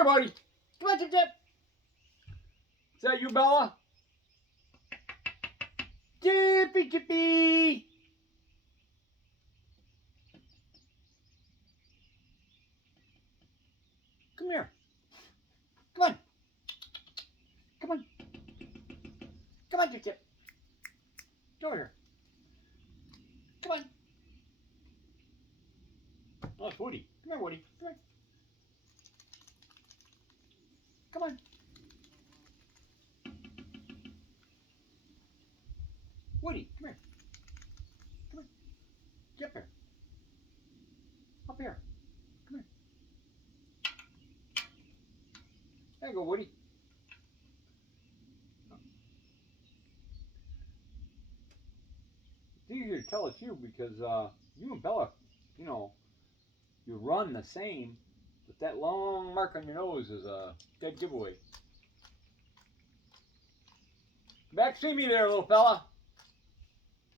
here, buddy. Come on, Chip Chip. Is that you, Bella? Chippy, Chippy. Come here. Come on. Come on. Come on, Chip Chip. Get over here. Come on. Oh, it's Woody. Come here, Woody. Come here. Come on. Woody, come here. Come here. Get up here. Up here. Come here. There you go, Woody. It's easier to tell it's you because you and Bella, you know, you run the same, but that long mark on your nose is a dead giveaway. Back, see me there, little fella.